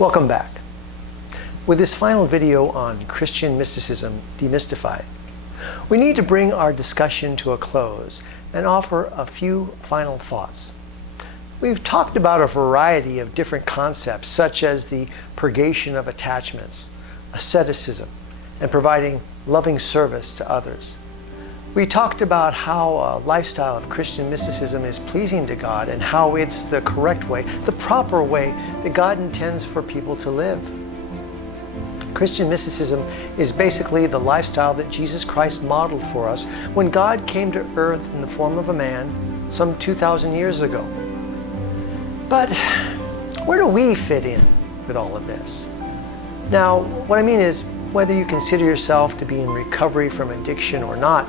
Welcome back. With this final video on Christian mysticism demystified, we need to bring our discussion to a close and offer a few final thoughts. We've talked about a variety of different concepts, such as the purgation of attachments, asceticism, and providing loving service to others. We talked about how a lifestyle of Christian mysticism is pleasing to God and how it's the correct way, the proper way that God intends for people to live. Christian mysticism is basically the lifestyle that Jesus Christ modeled for us when God came to earth in the form of a man some 2,000 years ago. But where do we fit in with all of this? Now, what I mean is, whether you consider yourself to be in recovery from addiction or not,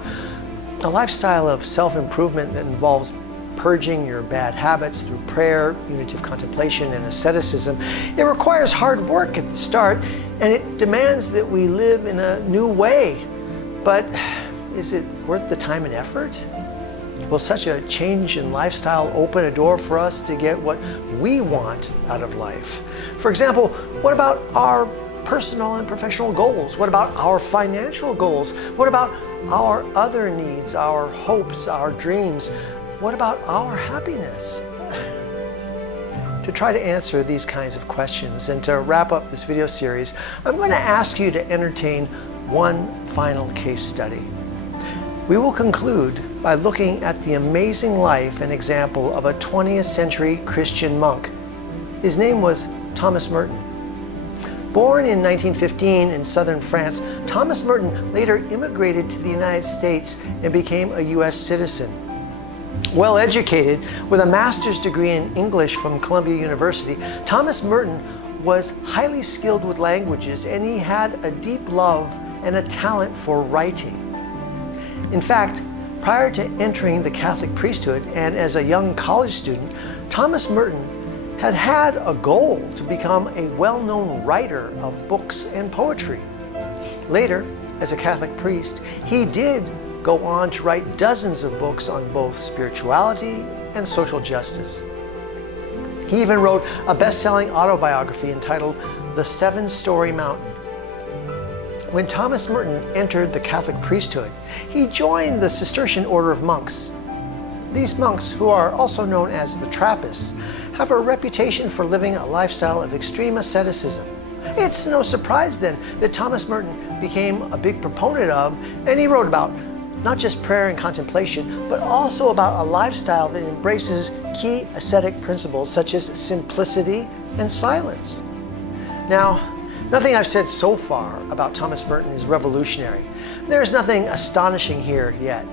a lifestyle of self-improvement that involves purging your bad habits through prayer, unitive contemplation, and asceticism, it requires hard work at the start, and it demands that we live in a new way. But is it worth the time and effort? Will such a change in lifestyle open a door for us to get what we want out of life? For example, what about our personal and professional goals? What about our financial goals? What about our other needs, our hopes, our dreams? What about our happiness? To try to answer these kinds of questions and to wrap up this video series, I'm going to ask you to entertain one final case study. We will conclude by looking at the amazing life and example of a 20th century Christian monk. His name was Thomas Merton. Born in 1915 in southern France, Thomas Merton later immigrated to the United States and became a U.S. citizen. Well educated, with a master's degree in English from Columbia University, Thomas Merton was highly skilled with languages, and he had a deep love and a talent for writing. In fact, prior to entering the Catholic priesthood and as a young college student, Thomas Merton had a goal to become a well-known writer of books and poetry. Later, as a Catholic priest, he did go on to write dozens of books on both spirituality and social justice. He even wrote a best-selling autobiography entitled The Seven-Story Mountain. When Thomas Merton entered the Catholic priesthood, he joined the Cistercian order of monks. These monks, who are also known as the Trappists, have a reputation for living a lifestyle of extreme asceticism. It's no surprise then that Thomas Merton became a big proponent of, and he wrote about, not just prayer and contemplation, but also about a lifestyle that embraces key ascetic principles such as simplicity and silence. Now, nothing I've said so far about Thomas Merton is revolutionary. There's nothing astonishing here yet.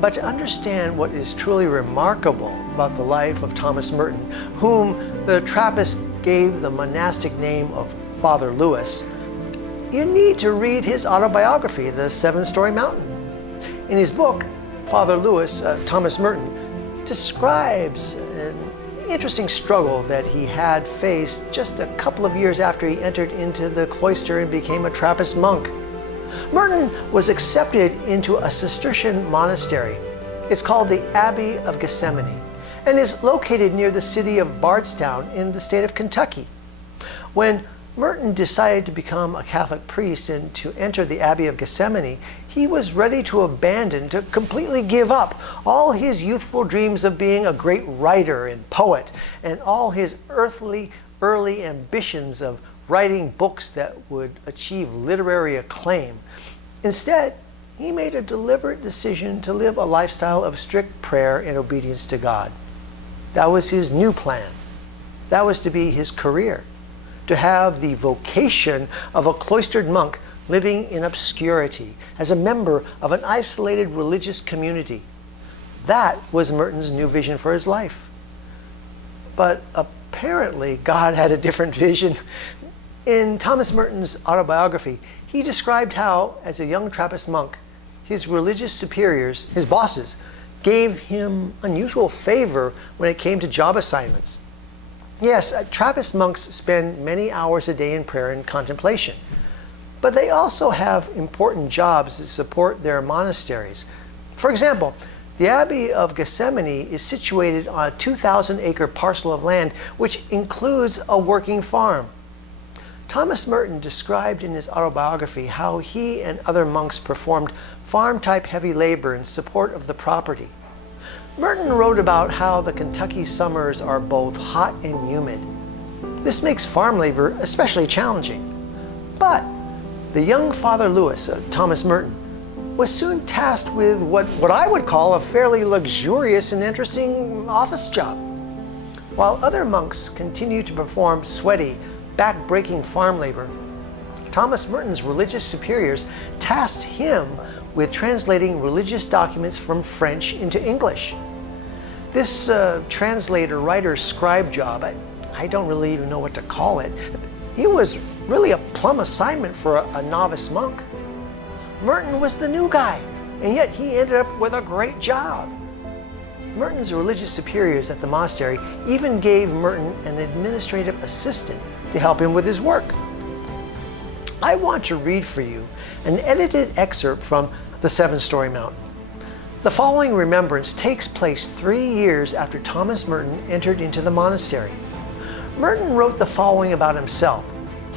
But to understand what is truly remarkable about the life of Thomas Merton, whom the Trappists gave the monastic name of Father Louis, you need to read his autobiography, The Seven-Story Mountain. In his book, Father Louis, Thomas Merton, describes an interesting struggle that he had faced just a couple of years after he entered into the cloister and became a Trappist monk. Merton was accepted into a Cistercian monastery. It's called the Abbey of Gethsemane and is located near the city of Bardstown in the state of Kentucky. When Merton decided to become a Catholic priest and to enter the Abbey of Gethsemane, he was ready to abandon, to completely give up all his youthful dreams of being a great writer and poet and all his earthly early ambitions of writing books that would achieve literary acclaim. Instead, he made a deliberate decision to live a lifestyle of strict prayer and obedience to God. That was his new plan. That was to be his career, to have the vocation of a cloistered monk living in obscurity as a member of an isolated religious community. That was Merton's new vision for his life. But apparently, God had a different vision. In Thomas Merton's autobiography, he described how, as a young Trappist monk, his religious superiors, his bosses, gave him unusual favor when it came to job assignments. Yes, Trappist monks spend many hours a day in prayer and contemplation, but they also have important jobs that support their monasteries. For example, the Abbey of Gethsemane is situated on a 2,000-acre parcel of land, which includes a working farm. Thomas Merton described in his autobiography how he and other monks performed farm-type heavy labor in support of the property. Merton wrote about how the Kentucky summers are both hot and humid. This makes farm labor especially challenging. But the young Father Lewis, Thomas Merton, was soon tasked with what I would call a fairly luxurious and interesting office job. While other monks continued to perform sweaty, back-breaking farm labor, Thomas Merton's religious superiors tasked him with translating religious documents from French into English. This translator-writer-scribe job, I don't really even know what to call it. It was really a plum assignment for a novice monk. Merton was the new guy, and yet he ended up with a great job. Merton's religious superiors at the monastery even gave Merton an administrative assistant to help him with his work. I want to read for you an edited excerpt from The Seven-Story Mountain. The following remembrance takes place 3 years after Thomas Merton entered into the monastery. Merton wrote the following about himself.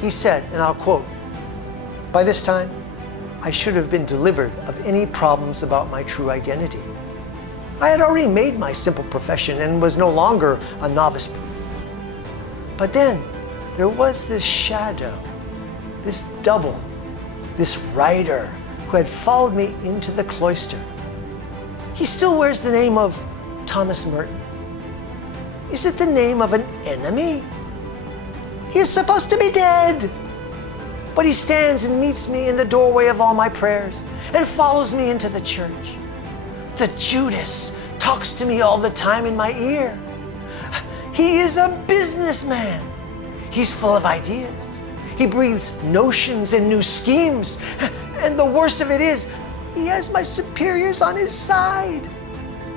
He said, and I'll quote, "By this time, I should have been delivered of any problems about my true identity. I had already made my simple profession and was no longer a novice. But then there was this shadow, this double, this rider who had followed me into the cloister. He still wears the name of Thomas Merton. Is it the name of an enemy? He is supposed to be dead. But he stands and meets me in the doorway of all my prayers and follows me into the church. The Judas talks to me all the time in my ear. He is a businessman. He's full of ideas. He breathes notions and new schemes. And the worst of it is, he has my superiors on his side.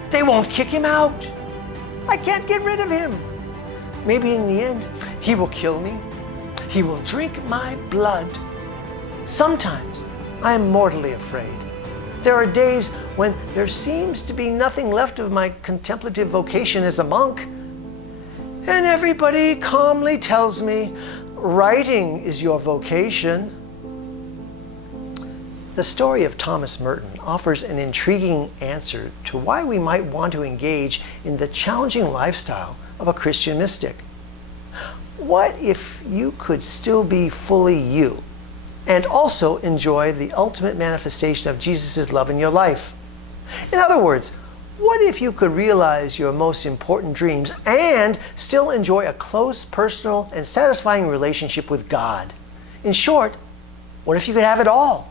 They won't kick him out. I can't get rid of him. Maybe in the end, he will kill me. He will drink my blood. Sometimes I am mortally afraid. There are days when there seems to be nothing left of my contemplative vocation as a monk. And everybody calmly tells me, writing is your vocation." The story of Thomas Merton offers an intriguing answer to why we might want to engage in the challenging lifestyle of a Christian mystic. What if you could still be fully you and also enjoy the ultimate manifestation of Jesus' love in your life? In other words, what if you could realize your most important dreams and still enjoy a close, personal, and satisfying relationship with God? In short, what if you could have it all?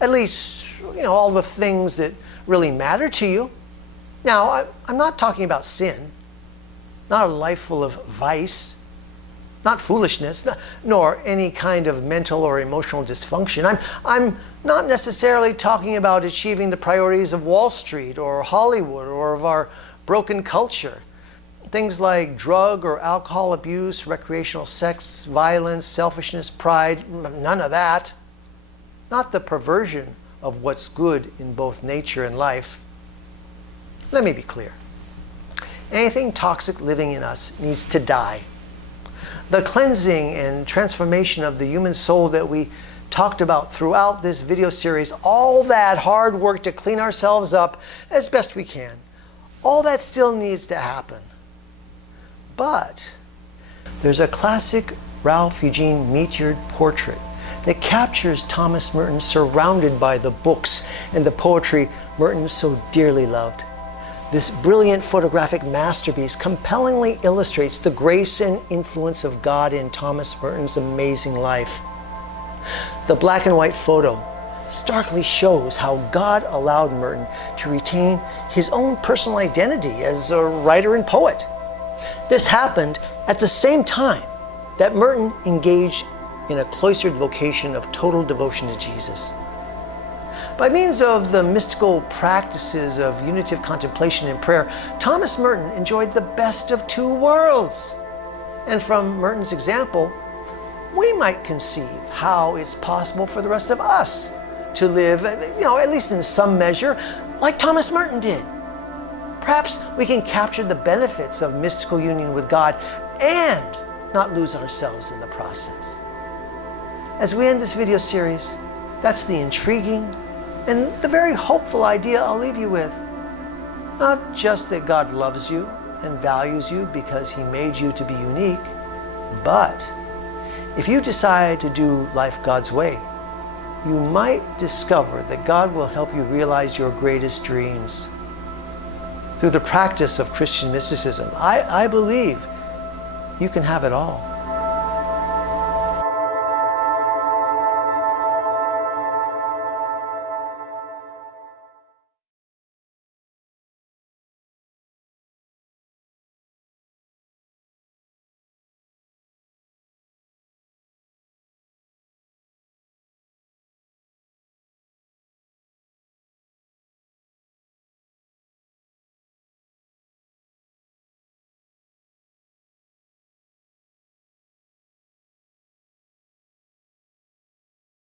At least, all the things that really matter to you. Now, I'm not talking about sin, not a life full of vice, not foolishness, nor any kind of mental or emotional dysfunction. I'm not necessarily talking about achieving the priorities of Wall Street or Hollywood or of our broken culture. Things like drug or alcohol abuse, recreational sex, violence, selfishness, pride, none of that. Not the perversion of what's good in both nature and life. Let me be clear. Anything toxic living in us needs to die. The cleansing and transformation of the human soul that we talked about throughout this video series, all that hard work to clean ourselves up as best we can, all that still needs to happen. But there's a classic Ralph Eugene Metered portrait that captures Thomas Merton surrounded by the books and the poetry Merton so dearly loved. This brilliant photographic masterpiece compellingly illustrates the grace and influence of God in Thomas Merton's amazing life. The black and white photo starkly shows how God allowed Merton to retain his own personal identity as a writer and poet. This happened at the same time that Merton engaged in a cloistered vocation of total devotion to Jesus. By means of the mystical practices of unitive contemplation and prayer, Thomas Merton enjoyed the best of two worlds. And from Merton's example, we might conceive how it's possible for the rest of us to live, at least in some measure, like Thomas Merton did. Perhaps we can capture the benefits of mystical union with God and not lose ourselves in the process. As we end this video series, that's the intriguing and the very hopeful idea I'll leave you with. Not just that God loves you and values you because He made you to be unique, but if you decide to do life God's way, you might discover that God will help you realize your greatest dreams. Through the practice of Christian mysticism, I believe you can have it all.